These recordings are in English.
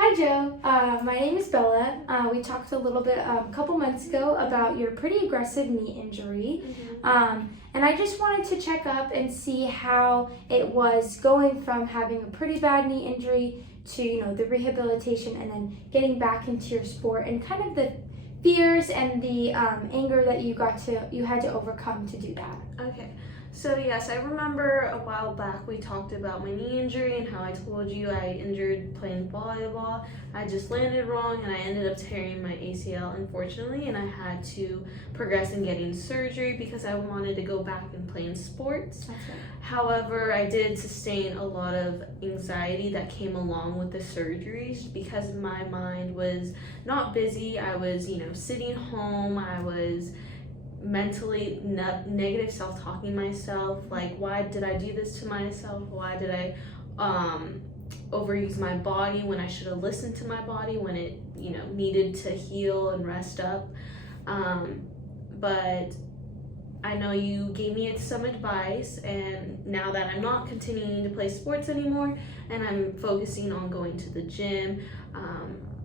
Hi, Joe. My name is Bella. We talked a little bit a couple months ago about your pretty aggressive knee injury. And I just wanted to check up and see how it was going from having a pretty bad knee injury to, the rehabilitation and then getting back into your sport and kind of the fears and the anger that you had to overcome to do that. Okay, so yes, I remember a while back we talked about my knee injury and how I told you I injured playing volleyball. I just landed wrong and I ended up tearing my ACL, unfortunately, and I had to progress in getting surgery because I wanted to go back and play in sports. That's right. However, I did sustain a lot of anxiety that came along with the surgeries because my mind was not busy. I was, sitting home. I was mentally negative self-talking myself, like, why did I do this to myself? Why did I overuse my body when I should have listened to my body when it needed to heal and rest up? But I know you gave me some advice, and now that I'm not continuing to play sports anymore and I'm focusing on going to the gym,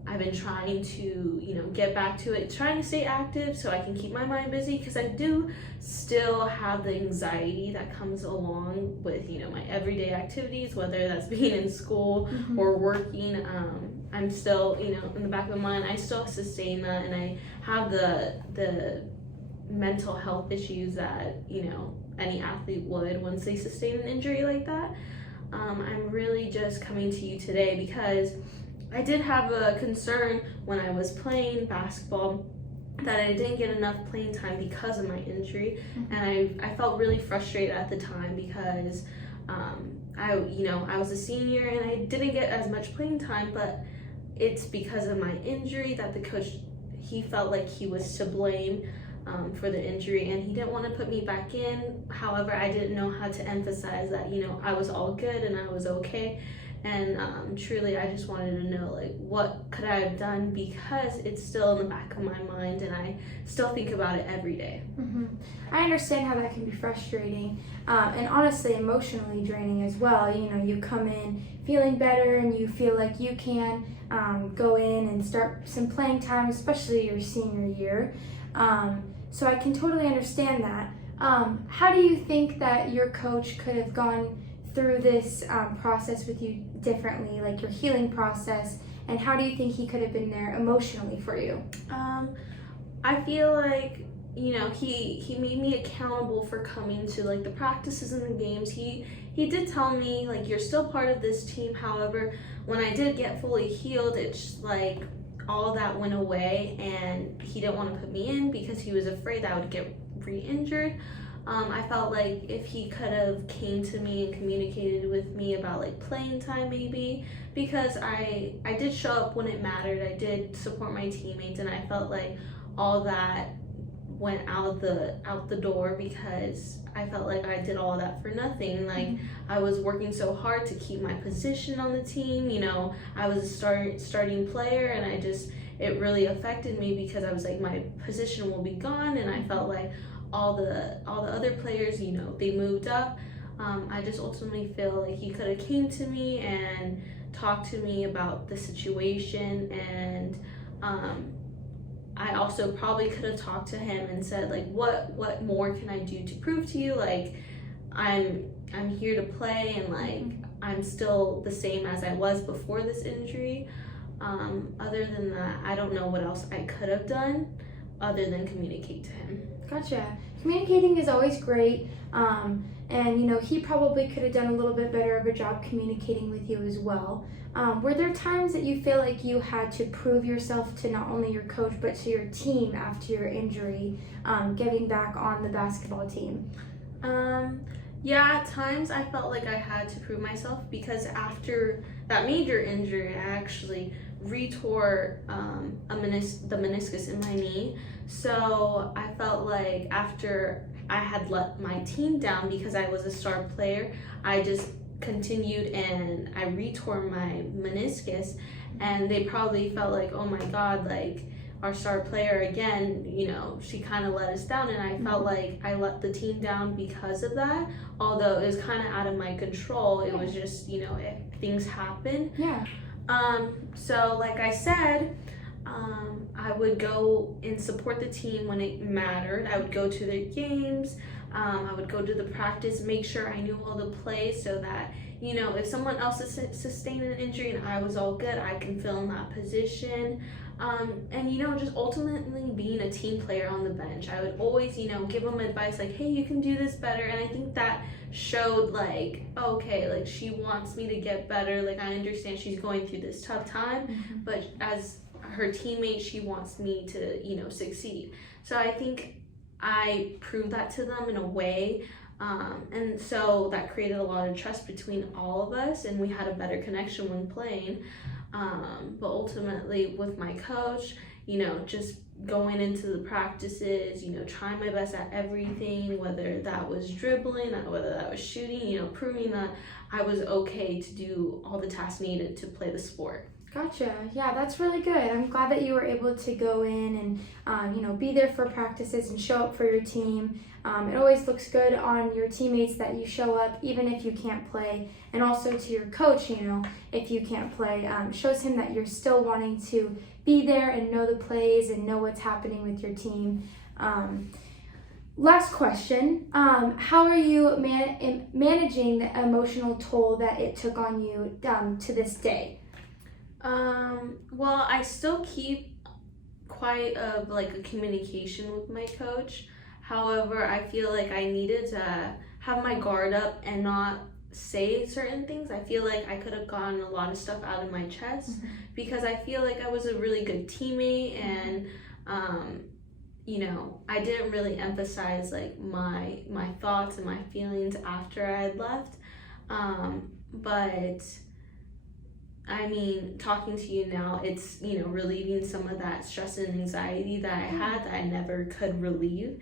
I've been trying to, get back to it, trying to stay active so I can keep my mind busy because I do still have the anxiety that comes along with, my everyday activities, whether that's being in school or working. I'm still, in the back of my mind, I still sustain that, and I have the mental health issues that, any athlete would once they sustain an injury like that. I'm really just coming to you today because I did have a concern when I was playing basketball that I didn't get enough playing time because of my injury, and I felt really frustrated at the time because I was a senior and I didn't get as much playing time, but it's because of my injury that the coach, he felt like he was to blame for the injury, and he didn't want to put me back in. However, I didn't know how to emphasize that, I was all good and I was okay. And truly, I just wanted to know, what could I have done, because it's still in the back of my mind and I still think about it every day. I understand how that can be frustrating and honestly emotionally draining as well. You come in feeling better and you feel like you can go in and start some playing time, especially your senior year. So I can totally understand that. How do you think that your coach could have gone through this process with you differently, like your healing process, and how do you think he could have been there emotionally for you? I feel like, he made me accountable for coming to the practices and the games. He did tell me, you're still part of this team. However, when I did get fully healed, it's all that went away, and he didn't want to put me in because he was afraid that I would get re-injured. I felt like if he could have came to me and communicated with me about playing time, maybe, because I did show up when it mattered. I did support my teammates, and I felt like all that went out the door because I felt like I did all that for nothing. I was working so hard to keep my position on the team. I was a starting player, and it really affected me because I was my position will be gone, and I felt like all the other players, they moved up. I just ultimately feel like he could have came to me and talked to me about the situation, and I also probably could have talked to him and said what more can I do to prove to you I'm here to play, and I'm still the same as I was before this injury. Other than that, I don't know what else I could have done other than communicate to him. Gotcha. Communicating is always great, and he probably could have done a little bit better of a job communicating with you as well. Were there times that you feel like you had to prove yourself to not only your coach but to your team after your injury, getting back on the basketball team? Yeah, at times I felt like I had to prove myself because after that major injury, I actually retore the meniscus in my knee. So I felt like after I had let my team down because I was a star player, I just continued and I retore my meniscus, and they probably felt like, oh my God, our star player again, she kind of let us down, and I felt like I let the team down because of that. Although it was kind of out of my control, it was just, things happen. Yeah. So like I said, I would go and support the team when it mattered. I would go to their games. I would go to the practice, make sure I knew all the plays so that, if someone else sustained an injury and I was all good, I can fill in that position. And, just ultimately being a team player on the bench. I would always, give them advice like, hey, you can do this better. And I think that showed like, okay, like she wants me to get better. Like I understand she's going through this tough time, but as her teammate, she wants me to, succeed. So I think I proved that to them in a way. And so that created a lot of trust between all of us, and we had a better connection when playing. But ultimately with my coach, just going into the practices, trying my best at everything, whether that was dribbling, whether that was shooting, proving that I was okay to do all the tasks needed to play the sport. Gotcha. Yeah, that's really good. I'm glad that you were able to go in and, be there for practices and show up for your team. It always looks good on your teammates that you show up, even if you can't play. And also to your coach, if you can't play, shows him that you're still wanting to be there and know the plays and know what's happening with your team. Last question. How are you managing the emotional toll that it took on you to this day? Well, I still keep quite a communication with my coach. However, I feel like I needed to have my guard up and not say certain things. I feel like I could have gotten a lot of stuff out of my chest because I feel like I was a really good teammate and, I didn't really emphasize like my thoughts and my feelings after I had left. But I mean, talking to you now, it's, relieving some of that stress and anxiety that I had that I never could relieve.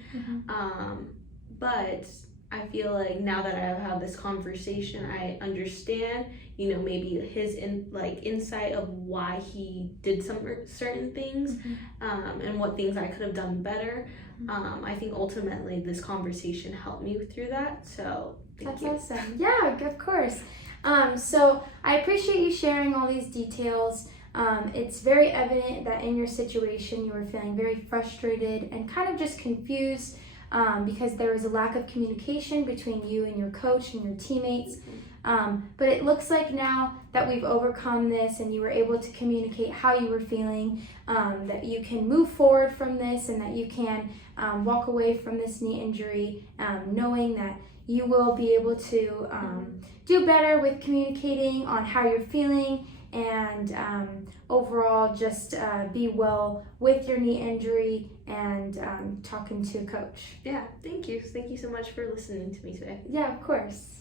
But I feel like now that I have had this conversation, I understand, maybe his insight of why he did some certain things, and what things I could have done better. I think ultimately this conversation helped me through that. So thank you. That's awesome. Yeah, of course. So I appreciate you sharing all these details. It's very evident that in your situation you were feeling very frustrated and kind of just confused because there was a lack of communication between you and your coach and your teammates. But it looks like now that we've overcome this and you were able to communicate how you were feeling, that you can move forward from this and that you can walk away from this knee injury knowing that you will be able to do better with communicating on how you're feeling and overall just be well with your knee injury and talking to a coach. Yeah, thank you. Thank you so much for listening to me today. Yeah, of course.